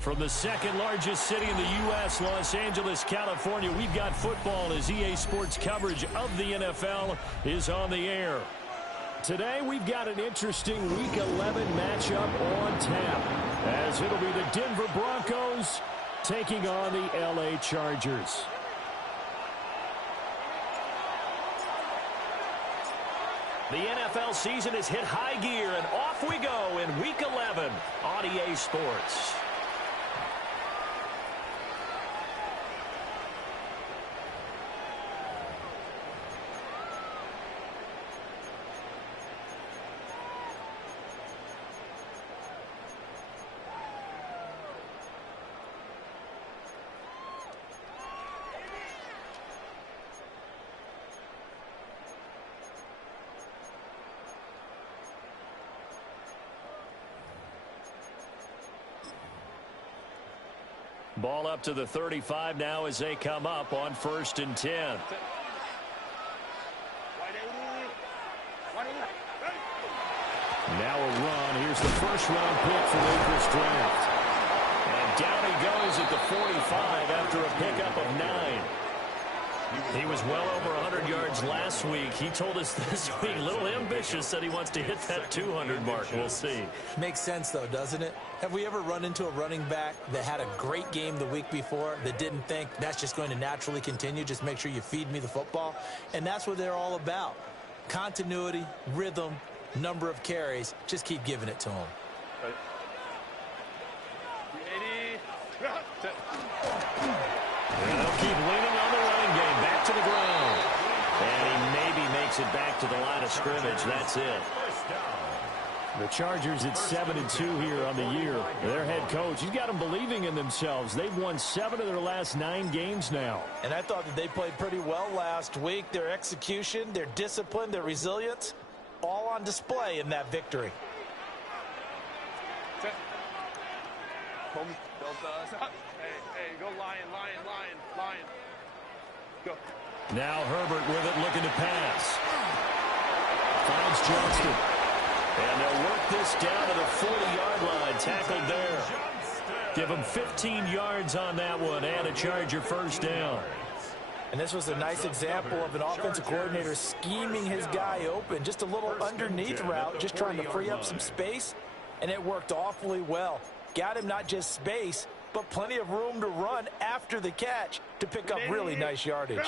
From the second largest city in the U.S., Los Angeles, California, we've got football as EA Sports coverage of the NFL is on the air. Today, we've got an interesting Week 11 matchup on tap, as it'll be the Denver Broncos taking on the L.A. Chargers. The NFL season has hit high gear, and off we go in Week 11 on EA Sports. Ball up to the 35 now as they come up on 1st and 10. Now a run. Here's the first-round pick from Lakers draft. And down he goes at the 45 after a pickup of 9. He was well over 100 yards last week. He told us this week, a little ambitious, said he wants to hit that 200 mark. We'll see. Makes sense, though, doesn't it? Have we ever run into a running back that had a great game the week before that didn't think that's just going to naturally continue? Just make sure you feed me the football. And that's what they're all about. Continuity, rhythm, number of carries. Just keep giving it to them. And they'll keep leaning on the running game. Back to the ground. And he maybe makes it back to the line of scrimmage. That's it. The Chargers at 7-2 here on the year. Their head coach, he's got them believing in themselves. They've won 7 of their last 9 games now. And I thought that they played pretty well last week. Their execution, their discipline, their resilience, all on display in that victory. Hey, go lion. Go. Now Herbert with it, looking to pass. Finds Johnston. And they'll work this down to the 40-yard line. Tackled there. Give him 15 yards on that one and a Charger first down. And this was a nice example of an offensive coordinator scheming his guy open. Just a little underneath route, just trying to free up some space. And it worked awfully well. Got him not just space, but plenty of room to run after the catch to pick up really nice yardage.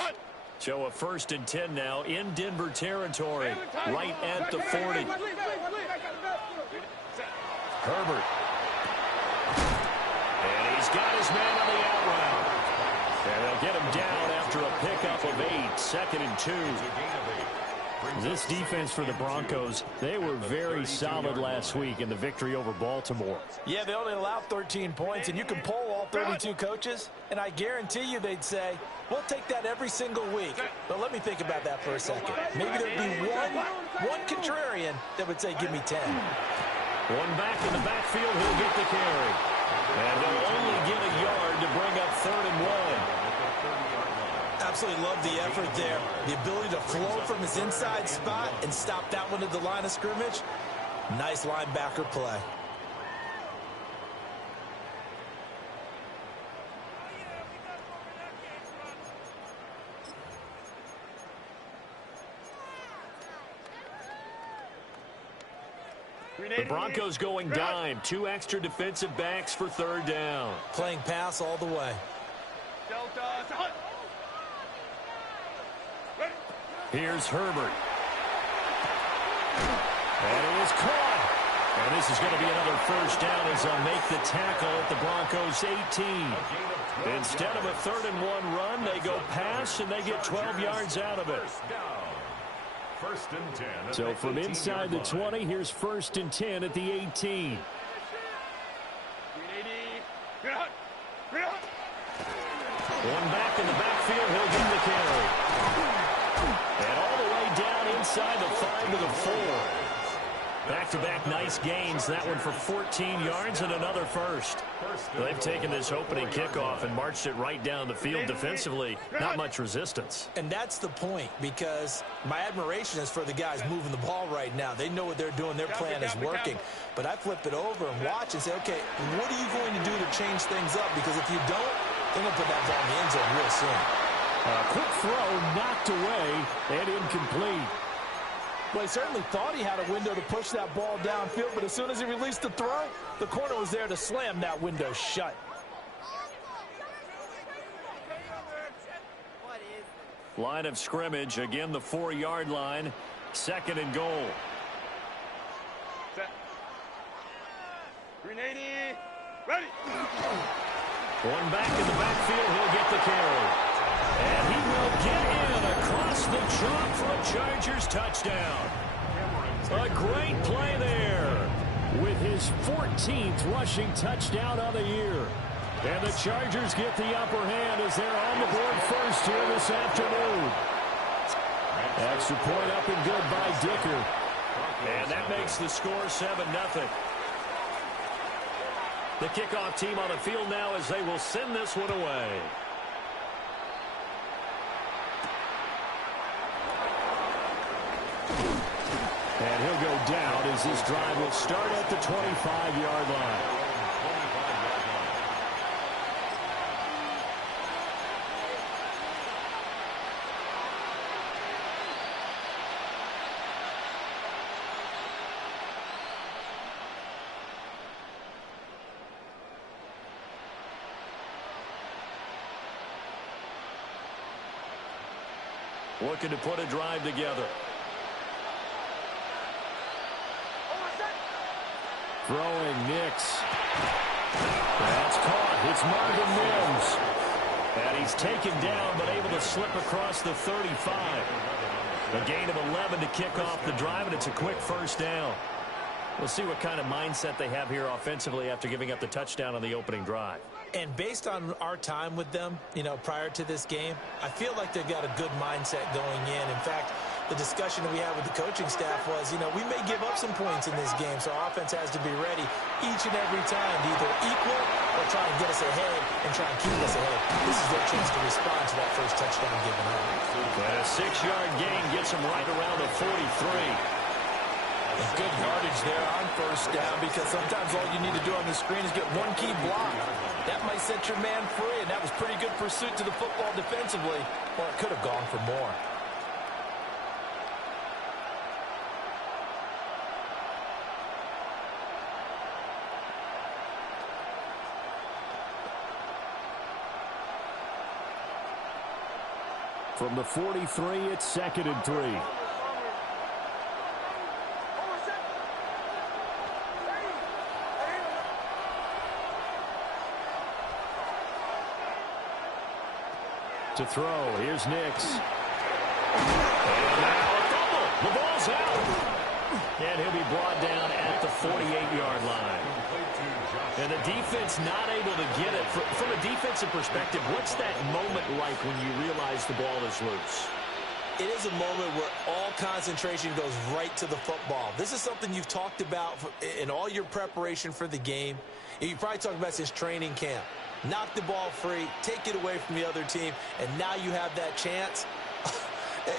So a 1st and 10 now in Denver territory, right at the 40. Herbert. And he's got his man on the out route. And they'll get him down after a pickup of 8, 2nd and 2. This defense for the Broncos, they were very solid last week in the victory over Baltimore. Yeah, they only allowed 13 points, and you can poll all 32 coaches, and I guarantee you they'd say, we'll take that every single week. But let me think about that for a second. Maybe there'd be one contrarian that would say, give me 10. One back in the backfield, he'll get the carry. And they'll only get a yard to bring up 3rd and 1. Absolutely love the effort there. The ability to flow from his inside spot and stop that one at the line of scrimmage. Nice linebacker play. The Broncos going dime. 2 extra defensive backs for 3rd down. Playing pass all the way. Here's Herbert. And it is caught. And this is going to be another first down as they'll make the tackle at the Broncos 18. Instead of a 3rd and 1 run, they go pass and they get 12 yards out of it. 1st and 10. So from inside the 20, here's 1st and 10 at the 18. One back in the backfield, he'll get the carry. And all the way down inside the 5 to the 4. Back-to-back nice gains. That one for 14 yards and another first. They've taken this opening kickoff and marched it right down the field defensively. Not much resistance. And that's the point, because my admiration is for the guys moving the ball right now. They know what they're doing. Their plan is working. But I flip it over and watch and say, okay, what are you going to do to change things up? Because if you don't, they're going to put that ball in the end zone real soon. Quick throw, knocked away, and incomplete. Well, he certainly thought he had a window to push that ball downfield, but as soon as he released the throw, the corner was there to slam that window shut. Line of scrimmage, again the 4-yard line, 2nd and goal. Set. 380. Ready. One back in the backfield, he'll get the carry. And he will get in across the chalk for a Chargers touchdown. A great play there with his 14th rushing touchdown of the year. And the Chargers get the upper hand as they're on the board first here this afternoon. Extra point up and good by Dicker. And that makes the score 7-0. The kickoff team on the field now as they will send this one away. And he'll go down as this drive will start at the 25-yard line. Looking to put a drive together. Throwing Nix. That's caught. It's Marvin Mims. And he's taken down but able to slip across the 35. A gain of 11 to kick off the drive, and it's a quick first down. We'll see what kind of mindset they have here offensively after giving up the touchdown on the opening drive. And based on our time with them, prior to this game, I feel like they've got a good mindset going in. In fact, the discussion that we had with the coaching staff was, we may give up some points in this game, so our offense has to be ready each and every time to either equal or try and get us ahead and try and keep us ahead. This is their chance to respond to that first touchdown given up. And a 6-yard gain gets them right around the 43. And good yardage there on first down, because sometimes all you need to do on the screen is get one key block. That might set your man free, and that was pretty good pursuit to the football defensively, or it could have gone for more. From the 43, it's 2nd and 3. To throw, here's Nix. And now a fumble. The ball's out. And he'll be brought down at the 48-yard line. And the defense not able to get it. From a defensive perspective, what's that moment like when you realize the ball is loose? It is a moment where all concentration goes right to the football. This is something you've talked about in all your preparation for the game. You probably talked about since training camp. Knock the ball free, take it away from the other team, and now you have that chance.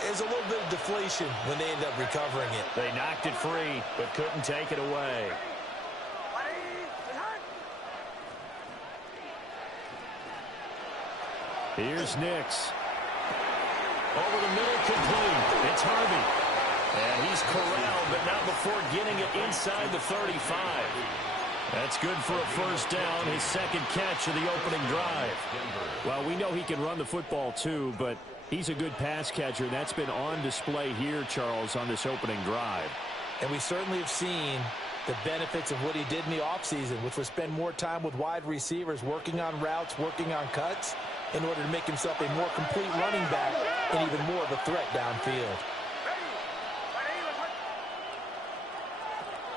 There's a little bit of deflation when they end up recovering it. They knocked it free, but couldn't take it away. Here's Nix. Over the middle, complete. It's Harvey. And he's corralled, but not before getting it inside the 35. That's good for a first down, his second catch of the opening drive. Well, we know he can run the football too, but he's a good pass catcher, and that's been on display here, Charles, on this opening drive. And we certainly have seen the benefits of what he did in the offseason, which was spend more time with wide receivers, working on routes, working on cuts, in order to make himself a more complete running back and even more of a threat downfield.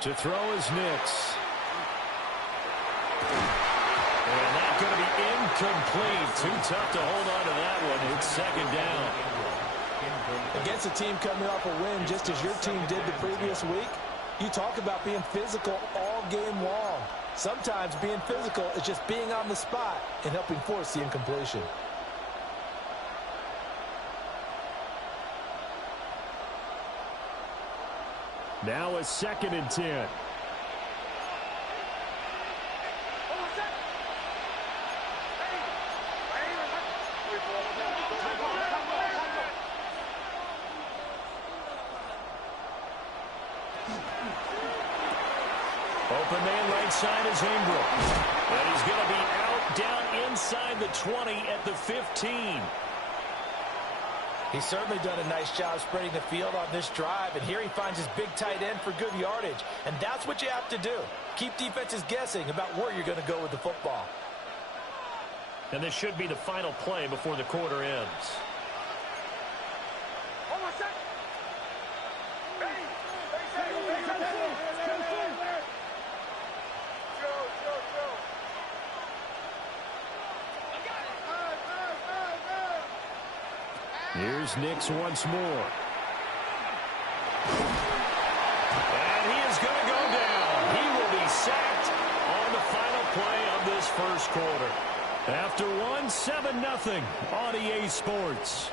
To throw is Nix. And that's going to be incomplete. Too tough to hold on to that one. It's second down. Against a team coming off a win just as your team did the previous week, You talk about being physical all game long. Sometimes being physical is just being on the spot and helping force the incompletion. Now a 2nd and 10. Open man right side is Ingram. And he's going to be out down inside the 20 at the 15. He's certainly done a nice job spreading the field on this drive, and here he finds his big tight end for good yardage. And that's what you have to do. Keep defenses guessing about where you're going to go with the football. And this should be the final play before the quarter ends. Here's Nix once more. And he is going to go down. He will be sacked on the final play of this first quarter. After 7-0 on EA Sports.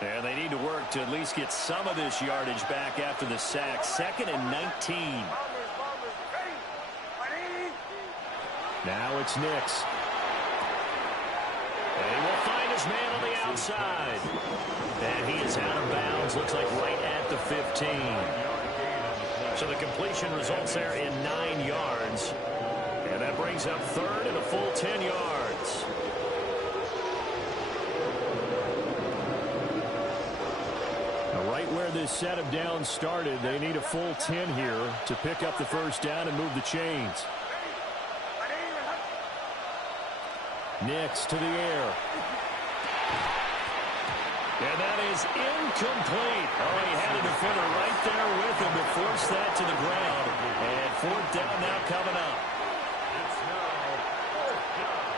And they need to work to at least get some of this yardage back after the sack. 2nd and 19. Now it's Nix. And he will find his man on the outside. And he is out of bounds. Looks like right at the 15. So the completion results there in 9 yards. And that brings up 3rd and a full 10 yards. Right where this set of downs started, they need a full 10 here to pick up the first down and move the chains. Nix to the air. And that is incomplete. Oh, he had a defender right there with him to force that to the ground. And 4th down now coming up. It's now 4th down.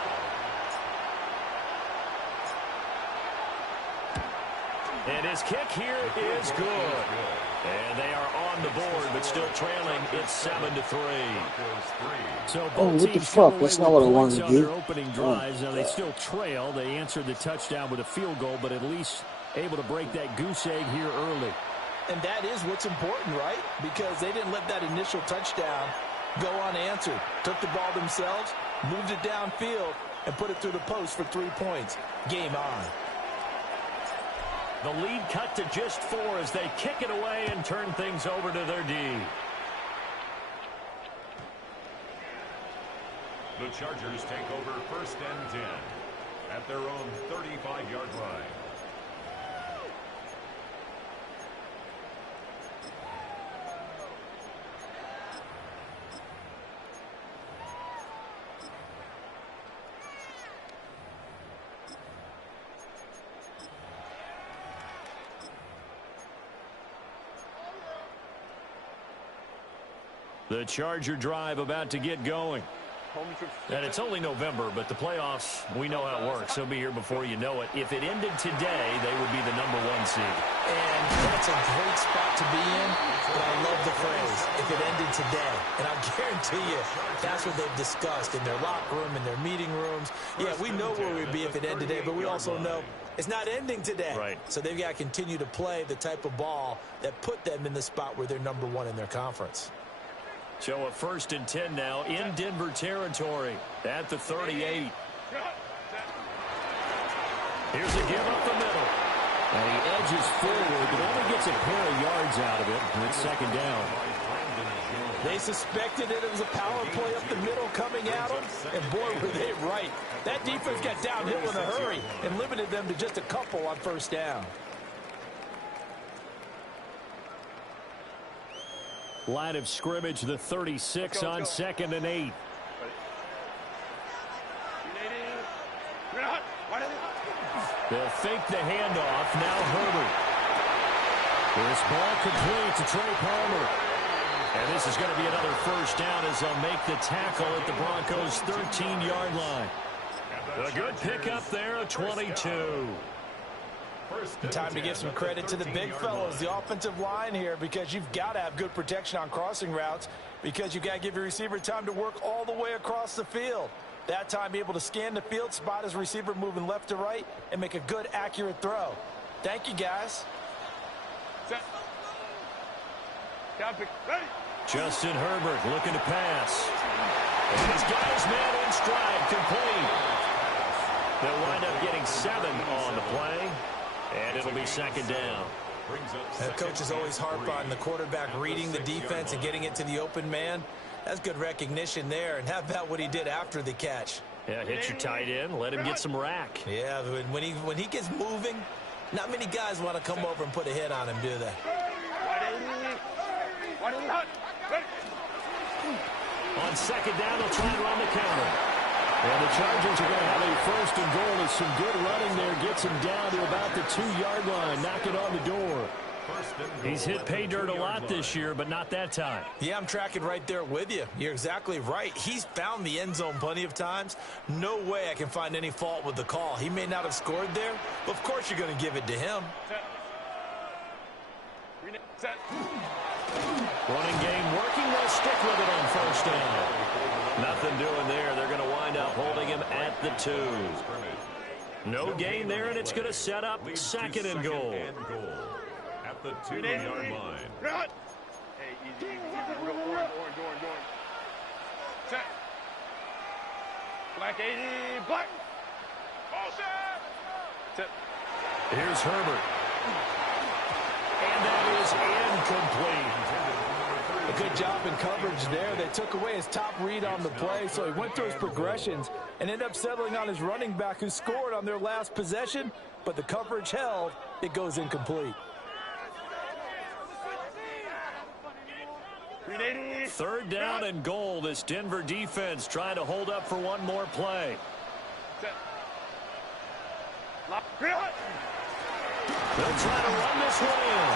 And his kick here is good. And they are on the board, but still trailing. It's 7-3. So both what the teams fuck? come That's away not what I with wanted points to on do. their opening drives. Now they still trail. They answered the touchdown with a field goal, but at least able to break that goose egg here early. And that is what's important, right? Because they didn't let that initial touchdown go unanswered. Took the ball themselves, moved it downfield, and put it through the post for 3 points. Game on. The lead cut to just 4 as they kick it away and turn things over to their D. The Chargers take over 1st and 10 at their own 35-yard line. The Charger drive about to get going. And it's only November, but the playoffs, we know how it works. They'll be here before you know it. If it ended today, they would be the #1 seed. And that's a great spot to be in, but I love the phrase, if it ended today. And I guarantee you, that's what they've discussed in their locker room, in their meeting rooms. Yeah, we know where we'd be if it ended today, but we also know it's not ending today. Right. So they've got to continue to play the type of ball that put them in the spot where they're #1 in their conference. So a 1st and 10 now in Denver territory at the 38. Here's a give up the middle. And he edges forward, but only gets a pair of yards out of it. And it's 2nd down. They suspected that it was a power play up the middle coming at them, and boy, were they right. That defense got downhill in a hurry and limited them to just a couple on 1st down. Line of scrimmage, the 36 on 2nd and 8. They'll fake the handoff. Now Herbert. This ball complete to Trey Palmer. And this is going to be another first down as they'll make the tackle at the Broncos' 13-yard line. A good pickup there, a 22. Time to give some credit to the big fellows, the offensive line here, because you've got to have good protection on crossing routes because you've got to give your receiver time to work all the way across the field. That time, be able to scan the field, spot his receiver moving left to right, and make a good, accurate throw. Thank you, guys. Set. Down pick. Ready. Justin Herbert looking to pass. And he's got his man in stride, complete. They'll wind up getting 7 on the play, and it'll be second down. The coaches always harp on the quarterback reading the defense and getting it to the open man. That's good recognition there. And how about what he did after the catch? Yeah, hit your tight end, let him get some rack. Yeah, when he gets moving, not many guys want to come over and put a hit on him, do they? On second down, they'll try and run the counter. And the Chargers are going to have a first and goal as some good running there gets him down to about the 2-yard line, knocking on the door. He's hit pay dirt a lot this year, but not that time. Yeah, I'm tracking right there with you. You're exactly right. He's found the end zone plenty of times. No way I can find any fault with the call. He may not have scored there, but of course you're going to give it to him. Set. Running game working. They'll stick with it on first down. Nothing doing there. They're going to wind up holding him at the 2. No gain there, and it's going to set up second and goal. At the 2-yard line. Run. Hey, easy. Go orange. Set. Black 80. Black. Bullshit. Set. Here's Herbert. And that is incomplete. A good job in coverage there. They took away his top read on the play, so he went through his progressions and ended up settling on his running back who scored on their last possession, but the coverage held. It goes incomplete. 3rd down and goal. This Denver defense trying to hold up for one more play. Set. They'll try to run this one in.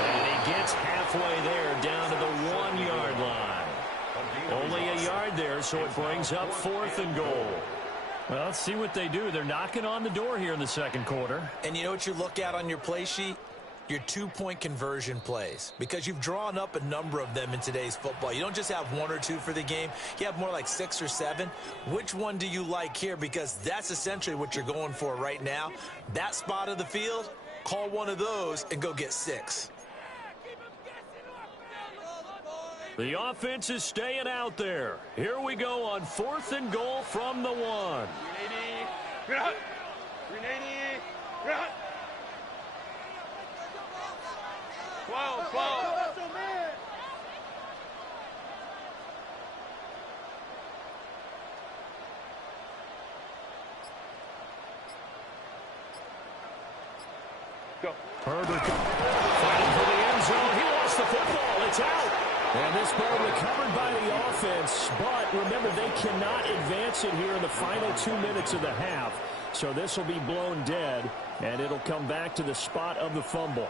And he gets halfway there down to the 1-yard line. Only a yard there, so it brings up 4th and goal. Well, let's see what they do. They're knocking on the door here in the second quarter. And you know what you look at on your play sheet? Your 2-point conversion plays, because you've drawn up a number of them in today's football. You don't just have 1 or 2 for the game. You have more like 6 or 7. Which one do you like here? Because that's essentially what you're going for right now. That spot of the field, call one of those and go get 6. The offense is staying out there. Here we go on 4th and goal from the 1. 380. 380. 12. Go. Herbert fighting for the end zone. He lost the football. It's out. And this ball recovered by the offense. But remember, they cannot advance it here in the final 2 minutes of the half. So this will be blown dead, and it'll come back to the spot of the fumble.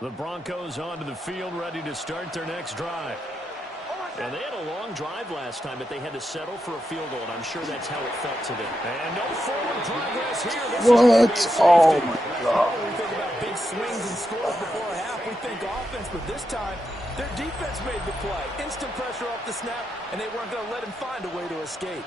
The Broncos onto the field, ready to start their next drive. And they had a long drive last time, but they had to settle for a field goal, and I'm sure that's how it felt to them. And no forward progress here. What? Oh, my God. We think about big swings and scores before a half. We think offense, but this time, their defense made the play. Instant pressure off the snap, and they weren't going to let him find a way to escape.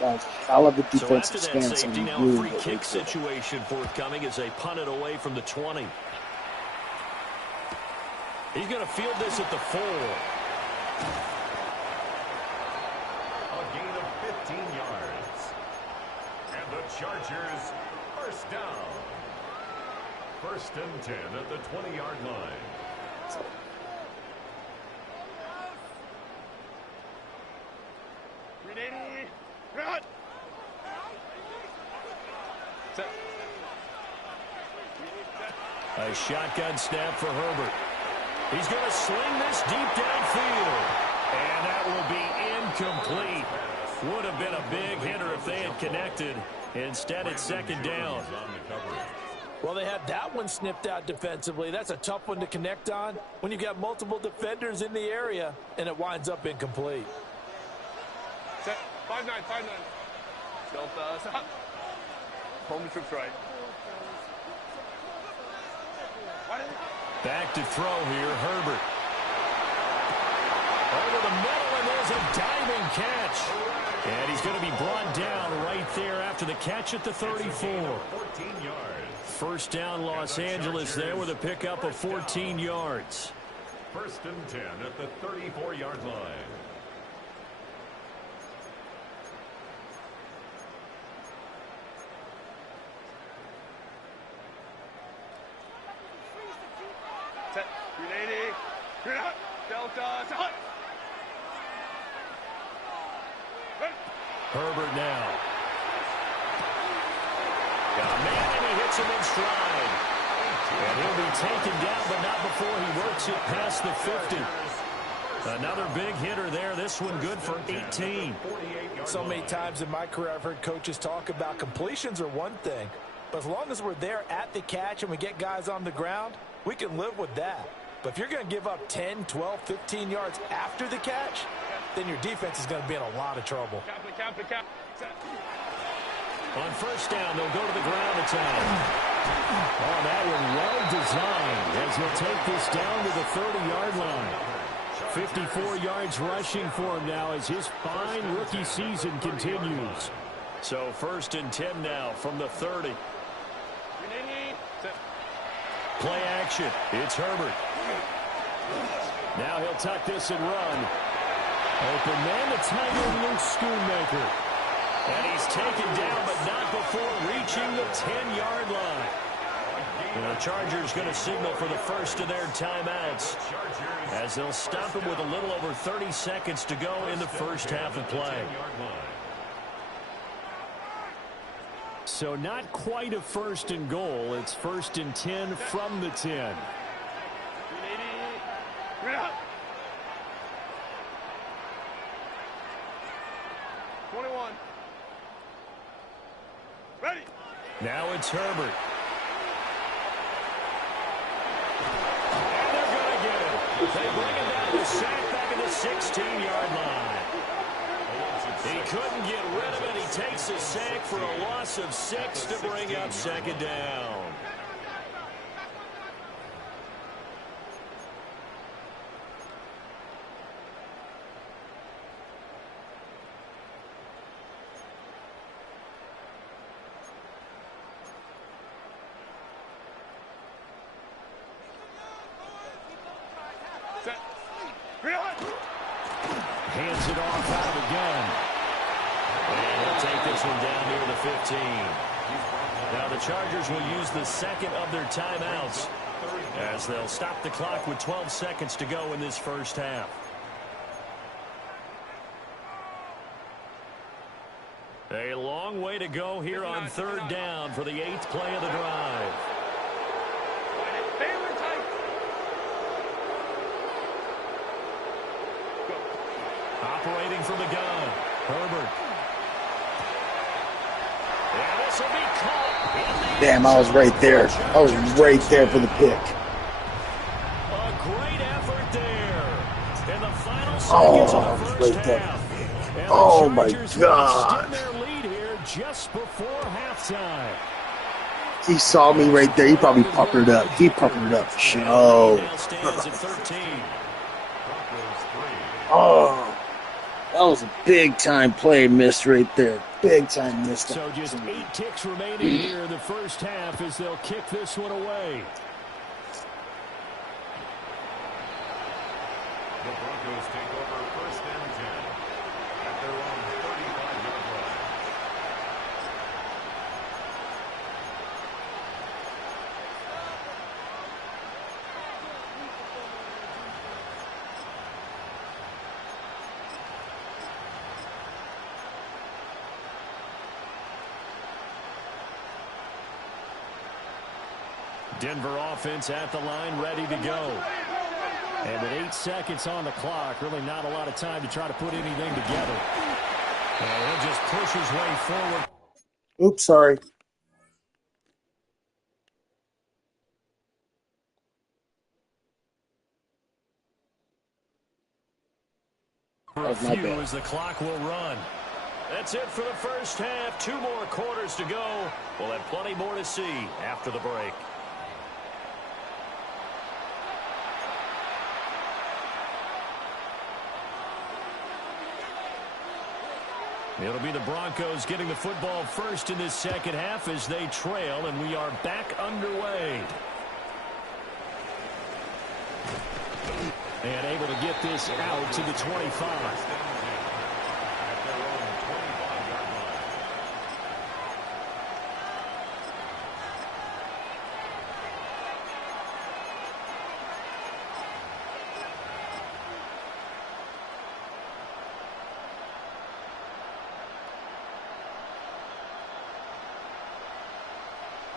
Guys, I love the So defensive after that stance. safety, now a free kick situation forthcoming as they punt it away from the 20. He's going to field this at the 4. A gain of 15 yards. And the Chargers, first down. 1st and 10 at the 20-yard line. Set. A shotgun snap for Herbert. He's going to sling this deep downfield. And that will be incomplete. Would have been a big hitter if they had connected. Instead, it's second down. Well, they had that one snipped out defensively. That's a tough one to connect on when you've got multiple defenders in the area, and it winds up incomplete. Set. 5-9, 5-9. Delta, stop. Home troops right. Back to throw here, Herbert. Over the middle, and there's a diving catch. And he's going to be brought down right there after the catch at the 34. 14 yards. First down, Los Angeles there with a pickup of 14 yards. First and 10 at the 34-yard line. Set. 380. Green out. Delta. Set. Herbert now. Got a man, and he hits him in stride. And he'll be taken down, but not before he works it past the 50. Another big hitter there. This one good for 18. So many times in my career I've heard coaches talk about completions are one thing, but as long as we're there at the catch and we get guys on the ground, we can live with that. But if you're going to give up 10, 12, 15 yards after the catch, then your defense is going to be in a lot of trouble. On first down, they'll go to the ground attack. Oh, that one well designed as he'll take this down to the 30-yard line. 54 yards rushing for him now as his fine rookie season continues. So first and 10 now from the 30. Play action. It's Herbert. Now he'll tuck this and run. Open man, the tight end, Luke Schoonmaker. And he's taken down, but not before reaching the 10-yard line. And the Chargers going to signal for the first of their timeouts as they'll stop him with a little over 30 seconds to go in the first half of play. So not quite a first and goal. It's first and 10 from the 10. 21. Ready. Now it's Herbert. And they're going to get it. They bring it down to sack back at the 16-yard line. He couldn't get rid of it. He takes a sack for a loss of 6 to bring up second down. Hands it off out of the gun. And he'll take this one down near the 15. Now the Chargers will use the second of their timeouts as they'll stop the clock with 12 seconds to go in this first half. A long way to go here on third down for the 8th play of the drive. Operating from the gun, Herbert. And this will be caught. Damn, I was right there. I was right there for the pick. A great effort there. In the final seconds of the first half. And oh my extend God. their lead here just before halftime. He saw me right there. He probably puckered up. He puckered up. Show. Now stands at 13. Oh. That was a big-time play missed right there. Big-time missed. So just 8 ticks remaining here in the first half as they'll kick this one away. The Broncos take over first and 10 at their own 35-yard line. Denver offense at the line, ready to go. And with 8 seconds on the clock, really not a lot of time to try to put anything together. And he'll just push his way forward. Oops, sorry. For a few as the clock will run. That's it for the first half. 2 more quarters to go. We'll have plenty more to see after the break. It'll be the Broncos getting the football first in this second half as they trail, and we are back underway. And able to get this out to the 25.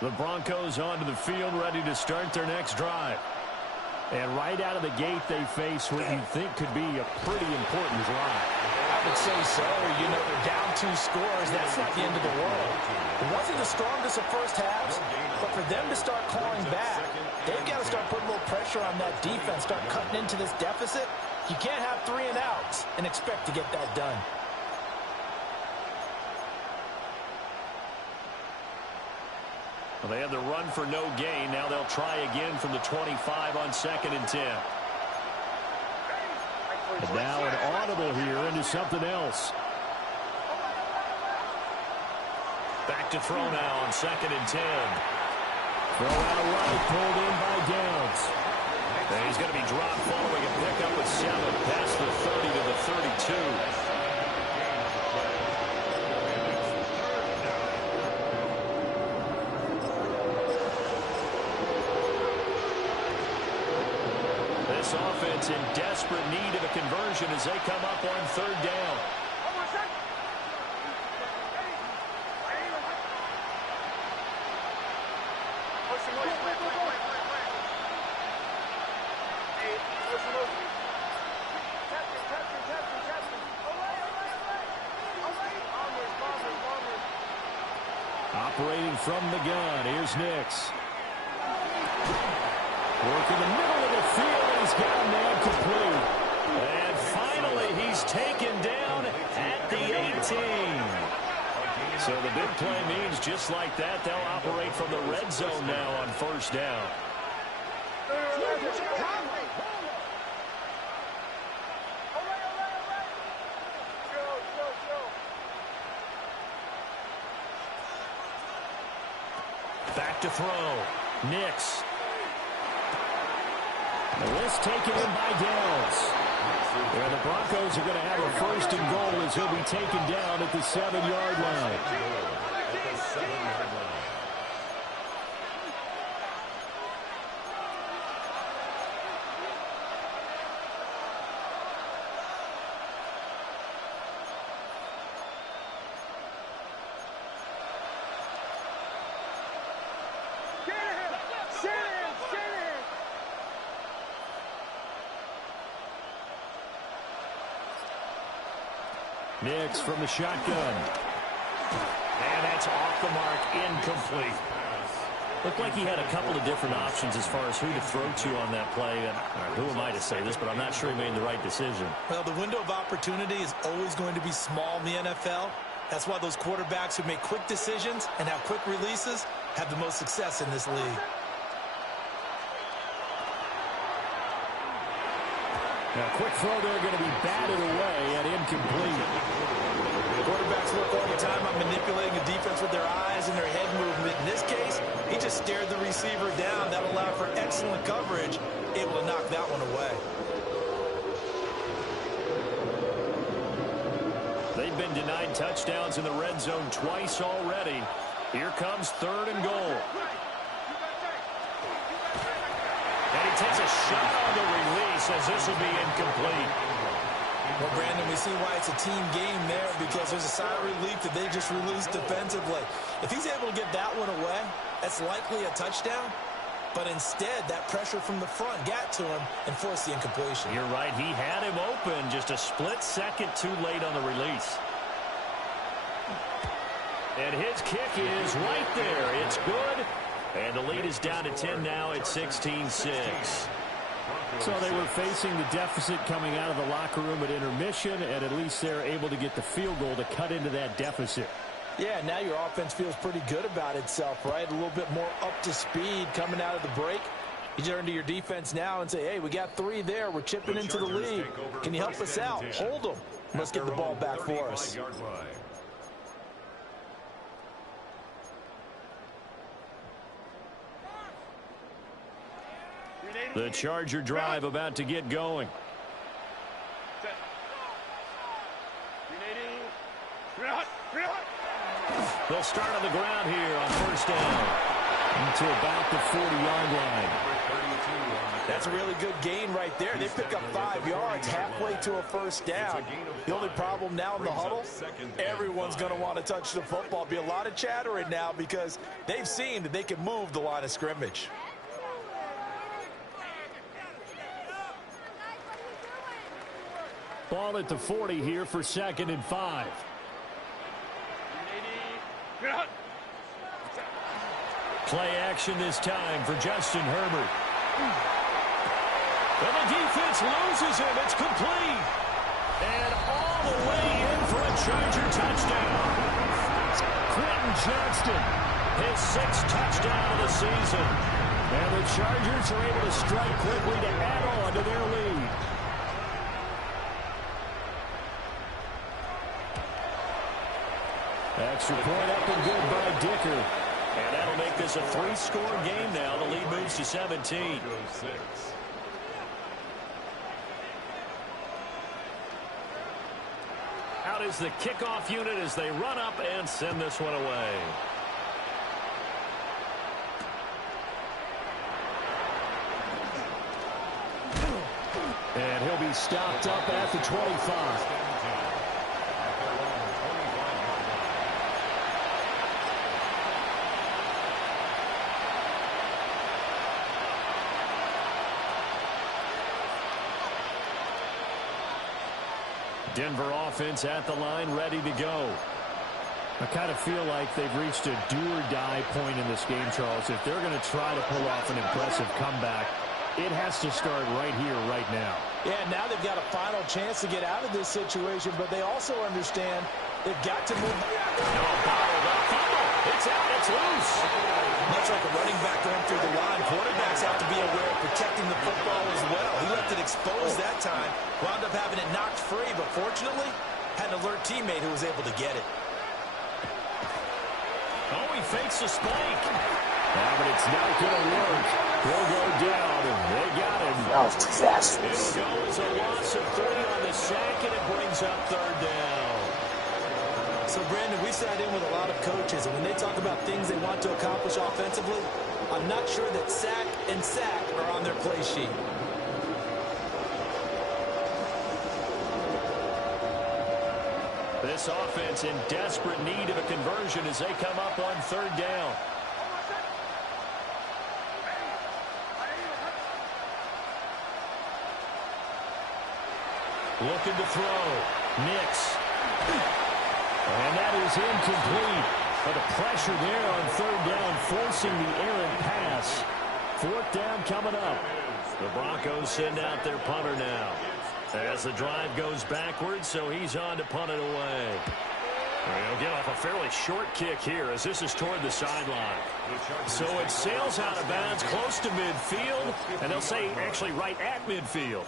The Broncos onto the field, ready to start their next drive. And right out of the gate, they face what you think could be a pretty important drive. I would say so. You know, they're down 2 scores. That's not the end of the world. It wasn't the strongest of first halves, but for them to start clawing back, they've got to start putting a little pressure on that defense, start cutting into this deficit. You can't have 3 and outs and expect to get that done. Well, they had the run for no gain. Now they'll try again from the 25 on 2nd and 10. And now an audible here into something else. Back to throw now on 2nd and 10. Throw out right, pulled in by Downs. And he's going to be dropped following a pickup with 7 past the 30 to the 32. This offense in desperate need of a conversion as they come up on 3rd down. Operating from the gun, here's Nix. Work in the middle of the field, and he's got a man complete. And finally, he's taken down at the 18. So the big play means just like that, they'll operate from the red zone now on 1st down. Back to throw. Nix. The list taken in by Downs. And the Broncos are going to have a 1st and goal as he'll be taken down at the 7-yard line. Nix from the shotgun. And that's off the mark, incomplete. Looked like he had a couple of different options as far as who to throw to on that play. And who am I to say this, but I'm not sure he made the right decision. Well, the window of opportunity is always going to be small in the NFL. That's why those quarterbacks who make quick decisions and have quick releases have the most success in this league. Now, quick throw there, going to be batted away and incomplete. Quarterbacks work all the time on manipulating a defense with their eyes and their head movement. In this case, he just stared the receiver down. That allowed for excellent coverage, able to knock that one away. They've been denied touchdowns in the red zone twice already. Here comes 3rd and goal. And he takes a shot on the release as this will be incomplete. Well, Brandon, we see why it's a team game there because there's a sigh of relief that they just released defensively. If he's able to get that one away, that's likely a touchdown. but instead that pressure from the front got to him and forced the incompletion. You're right. He had him open, just a split second too late on the release. And his kick is right there. It's good. And the lead is down to 10 now at 16-6. So they were facing the deficit coming out of the locker room at intermission, and at least they're able to get the field goal to cut into that deficit. Yeah, now your offense feels pretty good about itself, right? A little bit more up to speed coming out of the break. You turn to your defense now and say, hey, we got 3 there. We're chipping into the lead. Can you help us out? Hold them. Let's get the ball back for us. The Charger drive about to get going. They'll start on the ground here on first down. To about the 40-yard line. That's a really good gain right there. They pick up 5 yards halfway to a first down. The only problem now in the huddle, everyone's going to want to touch the football. Be a lot of chattering now because they've seen that they can move the line of scrimmage. Ball at the 40 here for 2nd and 5. Play action this time for Justin Herbert. And the defense loses him. It's complete. And all the way in for a Charger touchdown. Quentin Johnston, his 6th touchdown of the season. And the Chargers are able to strike quickly to add on to their lead. Extra point up and good by Dicker. And that'll make this a 3-score game now. The lead moves to 17. Out is the kickoff unit as they run up and send this one away. And he'll be stopped up at the 25. Denver offense at the line, ready to go. I kind of feel like they've reached a do-or-die point in this game, Charles. If they're going to try to pull off an impressive comeback, it has to start right here, right now. Yeah, now they've got a final chance to get out of this situation, but they also understand they've got to move. No, bottled up. It's out. It's loose. Much like a running back going through the line, quarterbacks have to be aware of protecting the football as well. He left it exposed that time, wound up having it knocked free, but fortunately, had an alert teammate who was able to get it. Oh, he fakes a spike. Yeah, but it's not going to work. He'll go down, and they got him. That was disastrous. It goes a loss of 3 on the sack, and it brings up 3rd down. So, Brandon, we sat in with a lot of coaches, and when they talk about things they want to accomplish offensively, I'm not sure that sack and sack are on their play sheet. This offense in desperate need of a conversion as they come up on 3rd down. Looking to throw. Nix. And that is incomplete. But the pressure there on 3rd down, forcing the errant pass. 4th down coming up. The Broncos send out their punter now. As the drive goes backwards, so he's on to punt it away. He'll get off a fairly short kick here as this is toward the sideline. So it sails out of bounds close to midfield, and they'll say actually right at midfield.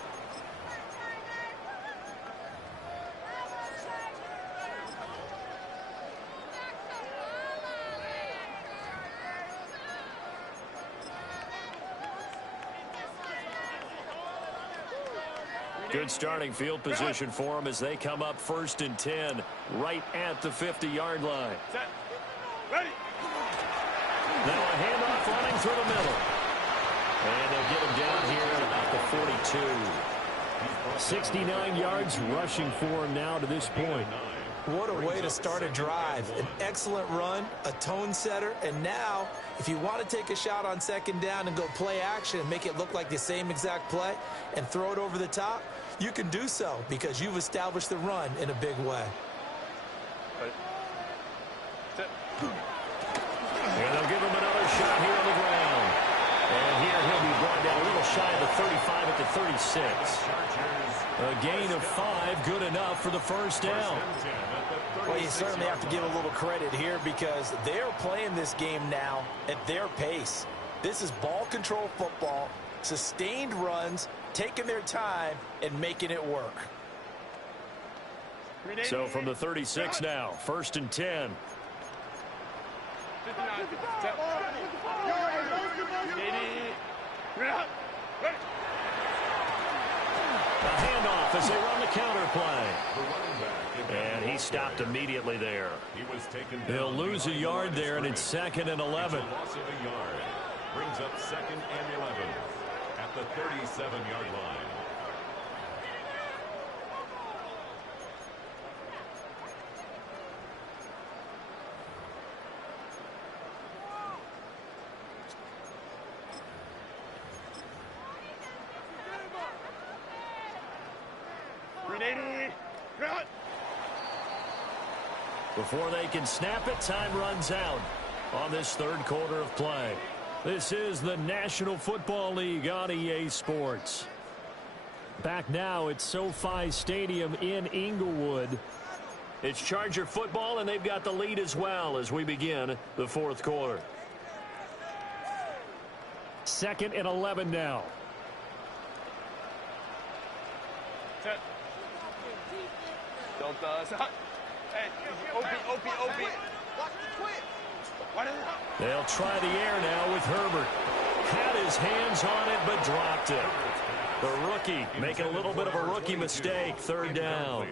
Good starting field position for them as they come up 1st and 10, right at the 50-yard line. Set. Ready. Now a handoff running through the middle. And they'll get him down here at about the 42. 69 yards rushing for him now to this point. What a way to start a drive. An excellent run, a tone setter, and now if you want to take a shot on second down and go play action and make it look like the same exact play and throw it over the top, you can do so because you've established the run in a big way. And they'll give him another shot here on the ground. And here he'll be brought down a little shy of the 35 at the 36. A gain of 5, good enough for the first down. Well, you certainly have to give a little credit here because they're playing this game now at their pace. This is ball control football, sustained runs, taking their time, and making it work. So from the 36 now, 1st and 10. A handoff as they run the counter play. And he stopped immediately there. They'll lose a yard there, and it's 2nd and 11. Loss of a yard. Brings up 2nd and 11 at the 37-yard line. Before they can snap it, time runs out on this 3rd quarter of play. This is the National Football League on EA Sports. Back now at SoFi Stadium in Inglewood. It's Charger football, and they've got the lead as well as we begin the 4th quarter. 2nd and 11 now. Set. Delta. Hey, OP. They'll try the air now with Herbert. Had his hands on it, but dropped it. The rookie making a little bit of a rookie mistake. 3rd down.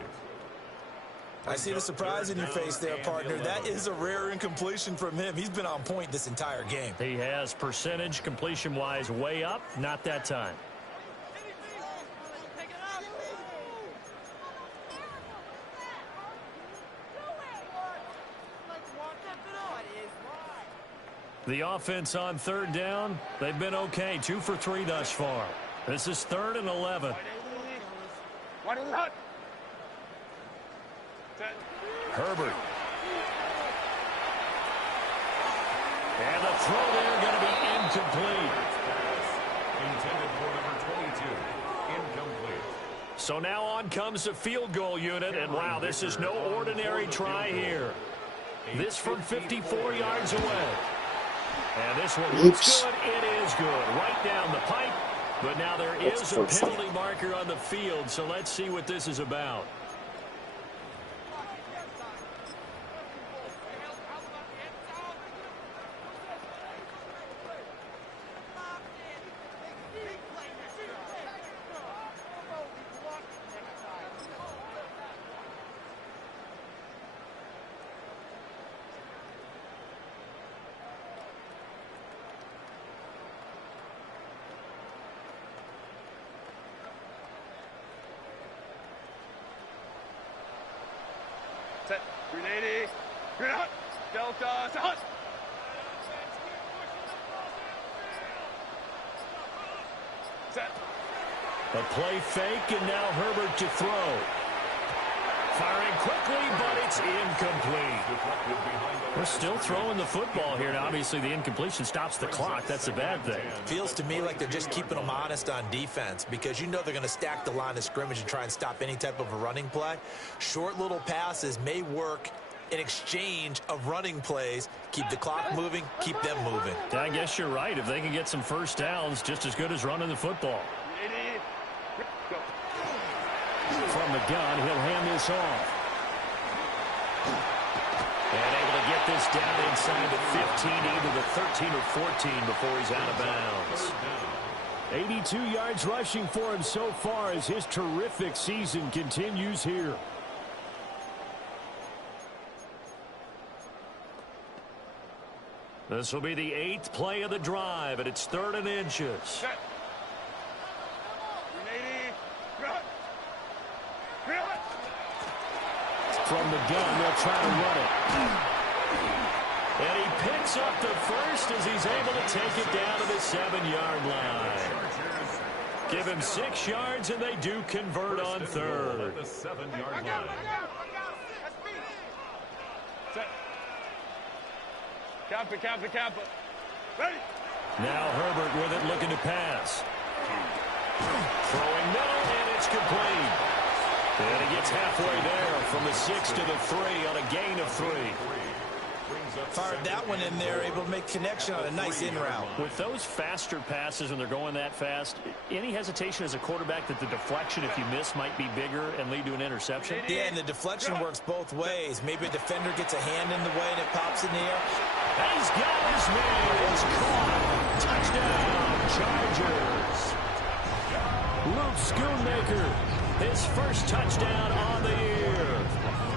I see the surprise in your face there, partner. That is a rare incompletion from him. He's been on point this entire game. He has percentage completion-wise way up. Not that time. The offense on 3rd down, they've been okay. 2 for 3 thus far. This is 3rd and 11. Herbert. And the throw there going to be incomplete. Intended for number 22. Incomplete. So now on comes the field goal unit, and wow, this is no ordinary try here. This from 54 yards away. And this one looks good. It is good. Right down the pipe. But now there is a penalty marker on the field, so let's see what this is about. Set. 380. Delta. Set. Set. A play fake, and now Herbert to throw. Firing quickly, but it's incomplete. We're still throwing the football here. Now, obviously, the incompletion stops the clock. That's a bad thing. Feels to me like they're just keeping them honest on defense because you know they're going to stack the line of scrimmage and try and stop any type of a running play. Short little passes may work in exchange of running plays. Keep the clock moving, keep them moving. I guess you're right. If they can get some first downs, just as good as running the football. From the gun, he'll hand this off. And able to get this down inside the 15, either the 13 or 14 before he's out of bounds. 82 yards rushing for him so far as his terrific season continues here. This will be the 8th play of the drive, and it's 3rd and inches. from the gun. They'll try to run it. And he picks up the first as he's able to take it down to the 7-yard line. Give him 6 yards, and they do convert on third. The 7-yard line. Cap it, cap it, cap it. Ready? Now Herbert with it, looking to pass. Throwing middle, and it's complete. And he gets halfway there from the 6 to the 3 on a gain of 3. Fired that one in there, able to make connection on a nice in route. With those faster passes when they're going that fast, any hesitation as a quarterback that the deflection, if you miss, might be bigger and lead to an interception? Yeah, and the deflection works both ways. Maybe a defender gets a hand in the way and it pops in the air. He's got his man. It's caught. Touchdown, Chargers. Luke Schoonmaker, his first touchdown on the year.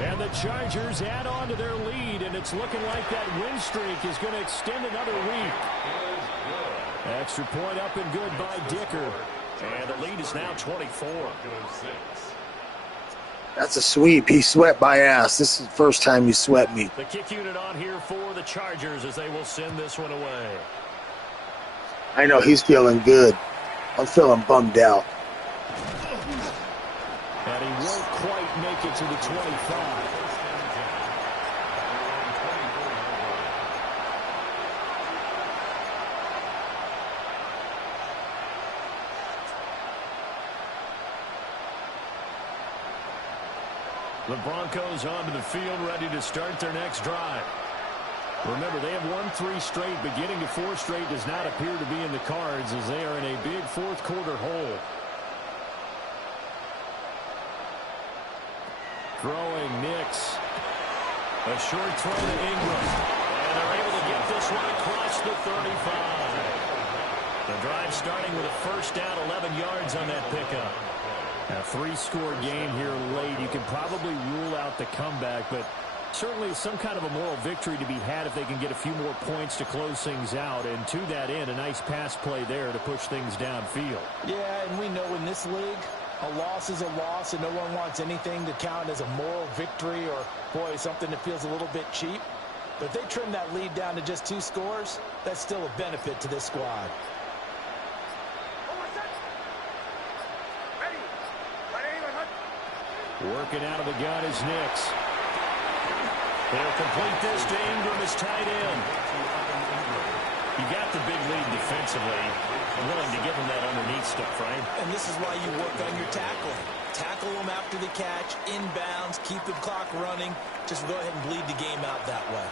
And the Chargers add on to their lead, and it's looking like that win streak is going to extend another week. Extra point up and good by Dicker. And the lead is now 24. That's a sweep. He swept my ass. This is the first time he swept me. The kick unit on here for the Chargers as they will send this one away. I know he's feeling good. I'm feeling bummed out. And he won't quite make it to the 25. The Broncos onto the field, ready to start their next drive. Remember, they have won 3 straight, but getting to 4 straight does not appear to be in the cards as they are in a big fourth-quarter hole. Throwing Nix. A short throw to Ingram. And they're able to get this one across the 35. The drive starting with a first down, 11 yards on that pickup. A 3-score game here late. You can probably rule out the comeback, but certainly some kind of a moral victory to be had if they can get a few more points to close things out. And to that end, a nice pass play there to push things downfield. Yeah, and we know in this league, a loss is a loss, and no one wants anything to count as a moral victory or, boy, something that feels a little bit cheap. But if they trim that lead down to just 2 scores, that's still a benefit to this squad. Working out of the gun is Nix. They'll complete this to Ingram as tight end. You got the big lead defensively. Willing to give them that underneath stuff, right? And this is why you work on your tackling. Tackle them after the catch, inbounds, keep the clock running. Just go ahead and bleed the game out that way.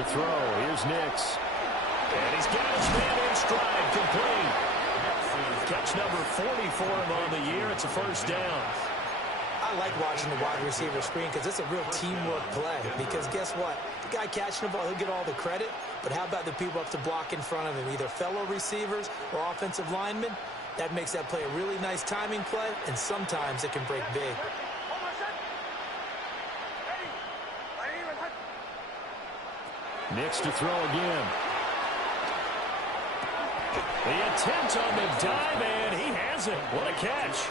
To throw, here's Nix. And he's got his man in stride, complete. Catch number 40 for him on the year. It's a first down. I like watching the wide receiver screen because it's a real teamwork play. Because guess what? The guy catching the ball, he'll get all the credit. But how about the people up to block in front of him, either fellow receivers or offensive linemen? That makes that play a really nice timing play, and sometimes it can break big. Nix to throw again. The attempt on the dive, and he has it. What a catch.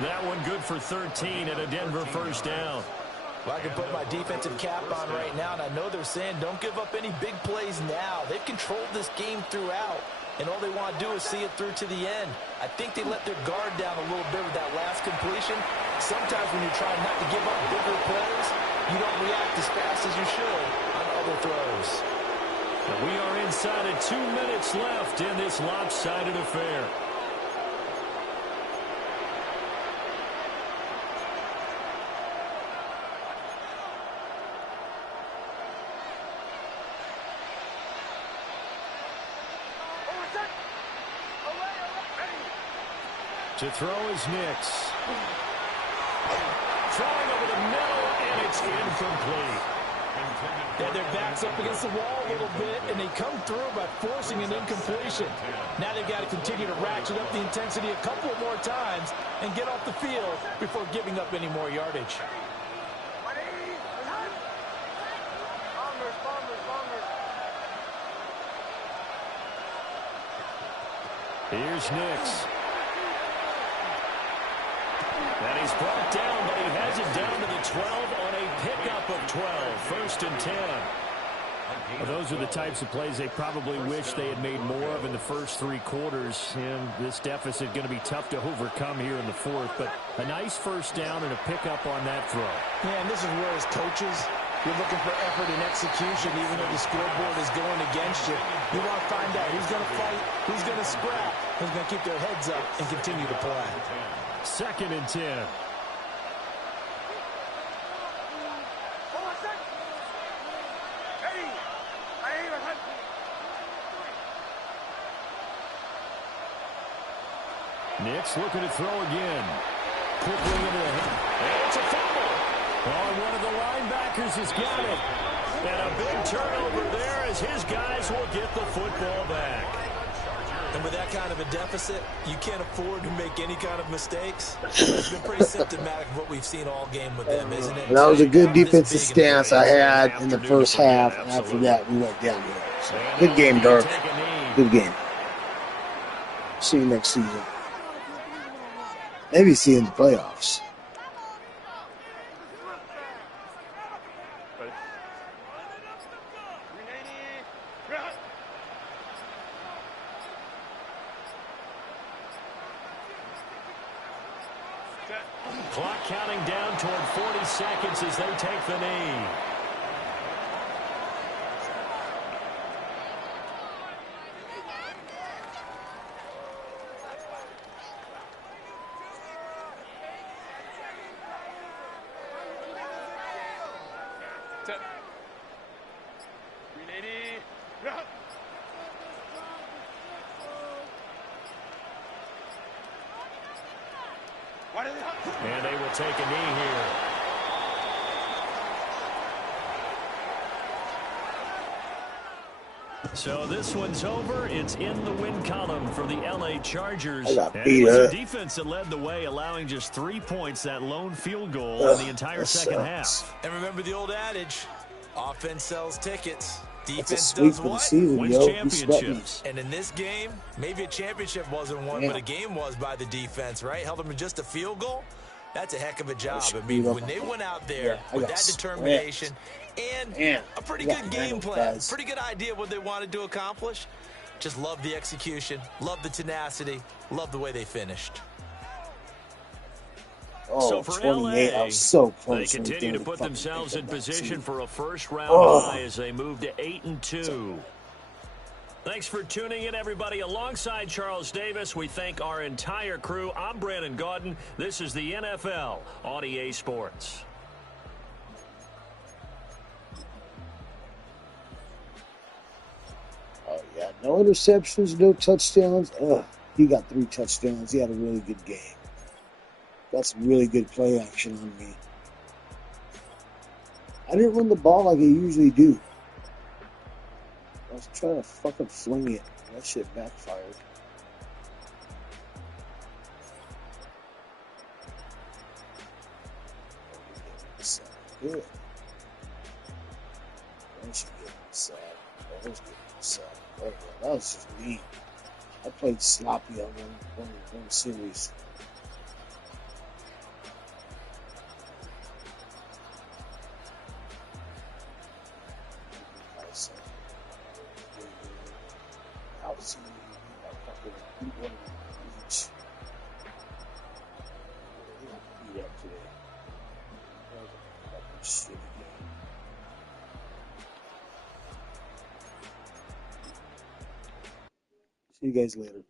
That one good for 13 and a Denver first down. Well, I can put my defensive cap on right now, and I know they're saying don't give up any big plays now. They've controlled this game throughout, and all they want to do is see it through to the end. I think they let their guard down a little bit with that last completion. Sometimes when you're trying not to give up bigger plays, you don't react as fast as you should on other throws. We are inside of 2 minutes left in this lopsided affair. To throw is Nix. Throwing over the middle, and it's incomplete. Yeah, their back's up against the wall a little bit, and they come through by forcing an incompletion. Now they've got to continue to ratchet up the intensity a couple more times and get off the field before giving up any more yardage. Here's Nix. He's brought down, but he has it down to the 12 on a pickup of 12. 1st and 10. Well, those are the types of plays they probably wish they had made more of in the first 3 quarters. And this deficit going to be tough to overcome here in the 4th. But a nice 1st down and a pickup on that throw. Yeah, and this is where as coaches, you're looking for effort and execution, even though the scoreboard is going against you. You want to find out who's going to fight, who's going to scrap, who's going to keep their heads up and continue to play. 2nd and 10. Nick's looking to throw again. Quickly into the hand. And it's a fumble. Oh, and one of the linebackers has got it. And a big turnover there as his guys will get the football back. And with that kind of a deficit, you can't afford to make any kind of mistakes. It's been pretty symptomatic of what we've seen all game with them, isn't it? That was a good defensive stance I had in the first half, and after that we went downhill. So, good game, Dark. Good game. See you next season. Maybe see you in the playoffs. Clock counting down toward 40 seconds as they take the knee. And they will take a knee here. So this one's over. It's in the win column for the LA Chargers. And it was a defense that led the way, allowing just 3 points, that lone field goal in the entire second half. And remember the old adage, offense sells tickets. Defense does what? Season, Wins championships. And in this game, maybe a championship wasn't won, but a game was by the defense, right? Held them to just a field goal. That's a heck of a job. I mean, when they went out there with that determination and a pretty good game plan, pretty good idea of what they wanted to accomplish, just love the execution, love the tenacity, love the way they finished. Oh, so for 28, LA, I was so close. they continue to put themselves in position for a first-round bye as they move to 8-2. Thanks for tuning in, everybody. Alongside Charles Davis, we thank our entire crew. I'm Brandon Gaudin. This is the NFL on EA Sports. Oh, yeah. No interceptions, no touchdowns. He got 3 touchdowns. He had a really good game. Got some really good play action on me. I didn't run the ball like I usually do. I was trying to fucking fling it. That shit backfired. Good. That should get inside. That was good inside. That was just me. I played sloppy on one series. See you guys later.